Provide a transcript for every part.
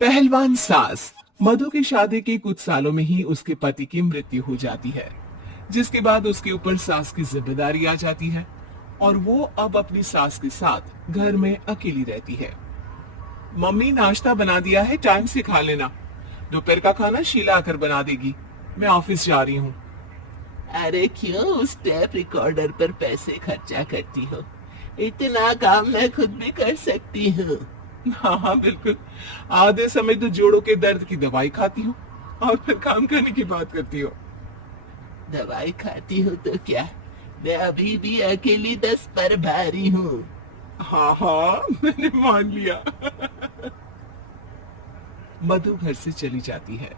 पहलवान सास। मधु की शादी के कुछ सालों में ही उसके पति की मृत्यु हो जाती है, जिसके बाद उसके ऊपर सास की जिम्मेदारी आ जाती है और वो अब अपनी सास के साथ घर में अकेली रहती है। मम्मी नाश्ता बना दिया है, टाइम से खा लेना। दोपहर का खाना शीला आकर बना देगी। मैं ऑफिस जा रही हूँ। अरे क्यों उस टेप रिकॉर्डर पर पैसे खर्चा करती हो? इतना काम मैं खुद भी कर सकती हूँ। हाँ हाँ बिल्कुल। आधे समय तो जोड़ों के दर्द की दवाई खाती हूँ और फिर काम करने की बात करती हो। दवाई खाती हूँ तो क्या, मैं अभी भी अकेली 10 पर भारी हूँ। हाँ हाँ मैंने मान लिया। मधु घर से चली जाती है,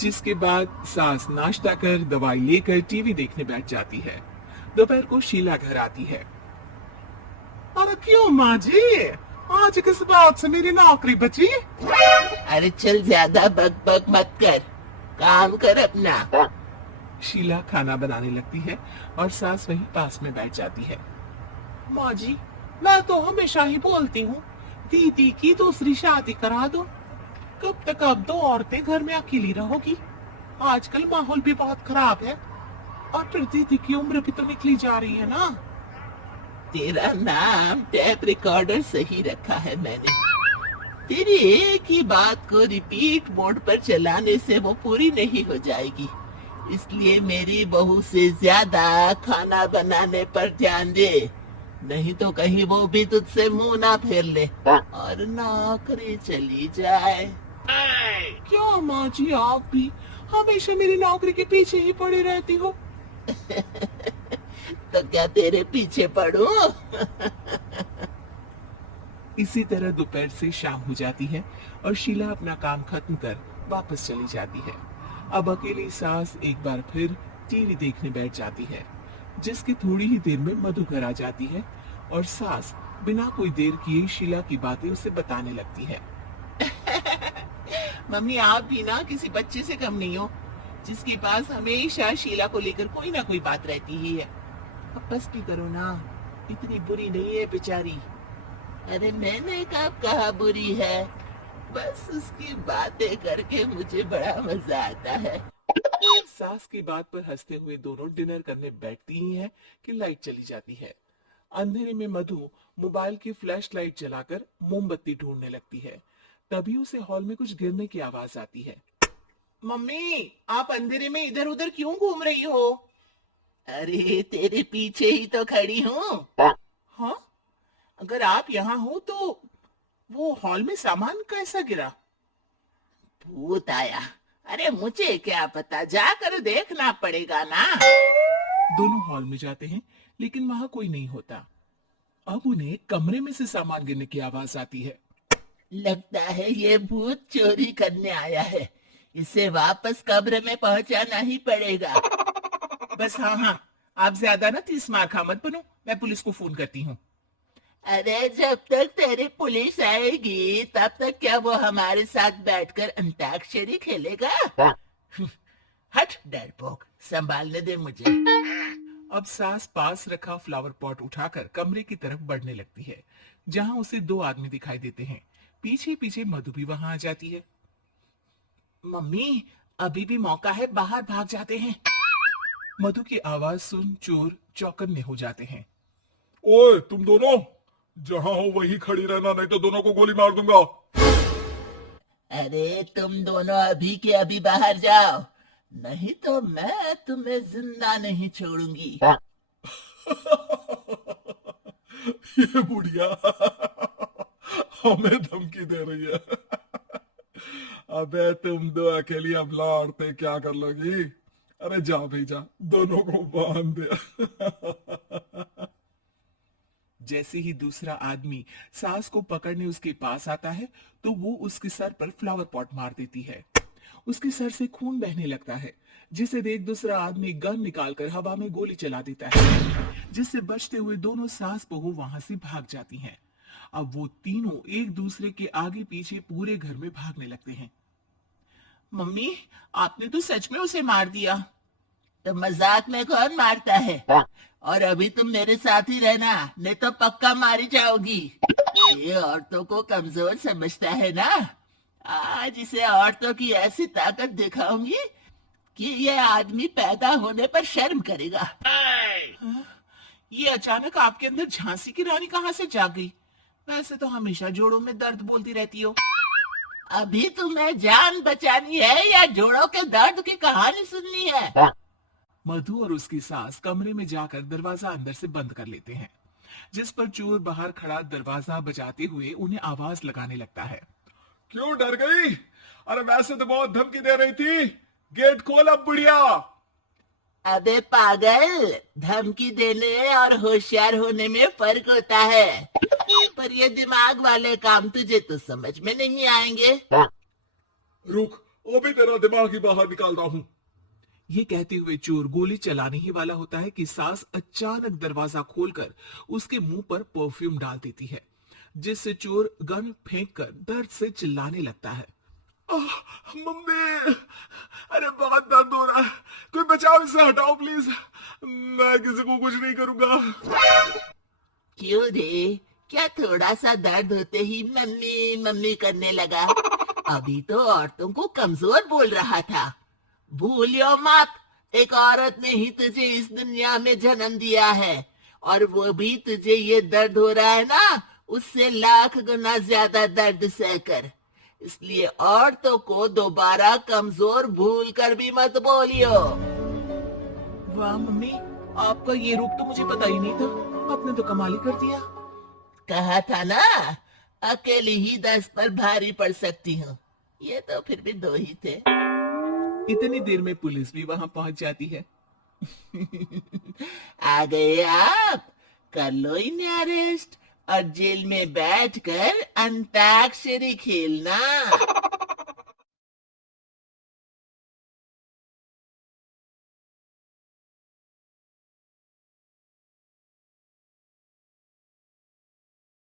जिसके बाद सास नाश्ता कर दवाई लेकर टीवी देखने बैठ जाती है। दोपहर को शीला घर आती है। अरे क्यों माँ जी, आज किस बात से मेरी नौकरी बची? अरे चल ज्यादा बक बक मत कर, काम कर अपना। शीला खाना बनाने लगती है और सास वहीं पास में बैठ जाती है। माँ जी, मैं तो हमेशा ही बोलती हूँ दीदी की दूसरी शादी करा दो। कब तक अब दो औरतें घर में अकेली रहोगी? आजकल माहौल भी बहुत खराब है और फिर दीदी की उम्र भी तो निकली जा रही है ना। तेरा नाम टेप रिकॉर्डर सही रखा है मैंने। तेरी एक ही बात को रिपीट मोड पर चलाने से वो पूरी नहीं हो जाएगी, इसलिए मेरी बहू से ज्यादा खाना बनाने पर ध्यान दे, नहीं तो कहीं वो भी तुझसे मुंह ना फेर ले और नौकरी चली जाए। क्या माँ जी, आप भी हमेशा मेरी नौकरी के पीछे ही पड़ी रहती हो? तो क्या तेरे पीछे पड़ूं? इसी तरह दोपहर से शाम हो जाती है और शीला अपना काम खत्म कर वापस चली जाती है। अब अकेली सास एक बार फिर टीवी देखने बैठ जाती है, जिसकी थोड़ी ही देर में मधु घर आ जाती है और सास बिना कोई देर किए शीला की बातें उसे बताने लगती है। मम्मी आप भी ना किसी बच्चे से कम नहीं हो, जिसके पास हमेशा शीला को लेकर कोई ना कोई बात रहती ही है। अब बस भी करो ना, इतनी बुरी नहीं है बेचारी। अरे मैंने कब कहा बुरी है, बस उसकी बातें करके मुझे बड़ा मजा आता है। सास की बात पर हंसते हुए दोनों डिनर करने बैठती ही हैं कि लाइट चली जाती है। अंधेरे में मधु मोबाइल की फ्लैश लाइट जलाकर मोमबत्ती ढूंढने लगती है। तभी उसे हॉल में कुछ गिरने की आवाज आती है। मम्मी, आप अंधेरे में इधर उधर क्यों घूम रही हो? अरे तेरे पीछे ही तो खड़ी हूँ। हाँ, अगर आप यहाँ हो तो वो हॉल में सामान कैसा गिरा? भूत आया। अरे मुझे क्या पता, जाकर देखना पड़ेगा ना। दोनों हॉल में जाते हैं, लेकिन वहां कोई नहीं होता। अब उन्हें कमरे में से सामान गिरने की आवाज आती है। लगता है ये भूत चोरी करने आया है, इसे वापस कब्र में पहुंचाना ही पड़ेगा। बस हाँ हाँ, आप ज्यादा ना तीस मार खा मत बनो, मैं पुलिस को फोन करती हूँ। अरे जब तक तेरी पुलिस आएगी तब तक क्या वो हमारे साथ बैठकर अंताक्षरी खेलेगा? हट डरपोक, संभालने दे मुझे। अब सास पास रखा फ्लावर पॉट उठाकर कमरे की तरफ बढ़ने लगती है, जहां उसे दो आदमी दिखाई देते हैं। पीछे पीछे मधु भी वहां आ जाती है। मम्मी, अभी भी मौका है, बाहर भाग जाते हैं। मधु की आवाज सुन चोर चौकन्ने हो जाते हैं। ओए तुम दोनों, जहां हो वहीं खड़ी रहना, नहीं तो दोनों को गोली मार दूंगा। अरे तुम दोनों अभी के अभी बाहर जाओ, नहीं तो मैं तुम्हें जिंदा नहीं छोड़ूंगी। ये बुढ़िया हमें धमकी दे रही है। अबे तुम दो अकेली अब लौटते क्या कर लोगी? अरे जा भाई जा, दोनों को बांध दे। जैसे ही दूसरा आदमी सास को पकड़ने उसके पास आता है, तो वो उसके सर पर फ्लावर पॉट मार देती है। उसके सर से खून बहने लगता है, जिसे देख दूसरा आदमी गन निकालकर हवा में गोली चला देता है, जिससे बचते हुए दोनों सास बहू वहां से भाग जाती हैं। अब वो तीनों एक दूसरे के आगे पीछे पूरे घर में भागने लगते हैं। मम्मी, आपने तो सच में उसे मार दिया। तो मजाक में कौन मारता है? और अभी तुम मेरे साथ ही रहना, नहीं तो पक्का मारी जाओगी। ये औरतों को कमजोर समझता है ना। आज इसे औरतों की ऐसी ताकत दिखाऊंगी कि ये आदमी पैदा होने पर शर्म करेगा। ये अचानक आपके अंदर झांसी की रानी कहाँ से जाग गई? वैसे तो हमेशा जोड़ों में दर्द बोलती रहती हो। अभी तुम्हें जान बचानी है या जोड़ों के दर्द की कहानी सुननी है? मधु और उसकी सास कमरे में जाकर दरवाजा अंदर से बंद कर लेते हैं, जिस पर चोर बाहर खड़ा दरवाजा बजाते हुए उन्हें आवाज लगाने लगता है। क्यों डर गई? अरे वैसे तो बहुत धमकी दे रही थी। गेट खोल अब बुढ़िया। अबे पागल, धमकी देने और होशियार होने में फर्क होता है, पर ये दिमाग वाले काम तुझे तो समझ में नहीं आएंगे। रुक, वो भी तेरा दिमाग ही बाहर निकालता हूँ। ये कहते हुए चोर गोली चलाने ही वाला होता है कि सास अचानक दरवाजा खोलकर उसके मुंह पर परफ्यूम डाल देती है, जिससे चोर गन फेंककर दर्द से चिल्लाने लगता है। मम्मी, अरे बहुत दर्द हो रहा है, कोई बचाओ, इसे हटाओ प्लीज। मैं किसी को कुछ नहीं करूंगा। क्यों रे, क्या थोड़ा सा दर्द होते ही मम्मी मम्मी करने लगा? अभी तो औरतों को कमजोर बोल रहा था। भूलियो मत, एक औरत ने ही तुझे इस दुनिया में जन्म दिया है, और वो भी तुझे ये दर्द हो रहा है ना, उससे लाख गुना ज्यादा दर्द सहकर। इसलिए औरतों को दोबारा कमजोर भूल कर भी मत बोलियो। वाह मम्मी, आपका ये रूप तो मुझे पता ही नहीं था। आपने तो कमाल ही कर दिया। कहा था ना, अकेली ही 10 पर भारी पड़ सकती हूँ। ये तो फिर भी 2 ही थे। इतनी देर में पुलिस भी वहां पहुंच जाती है। आ गए आप, कर लो इन्हें अरेस्ट और जेल में बैठकर अंताक्षरी खेलना।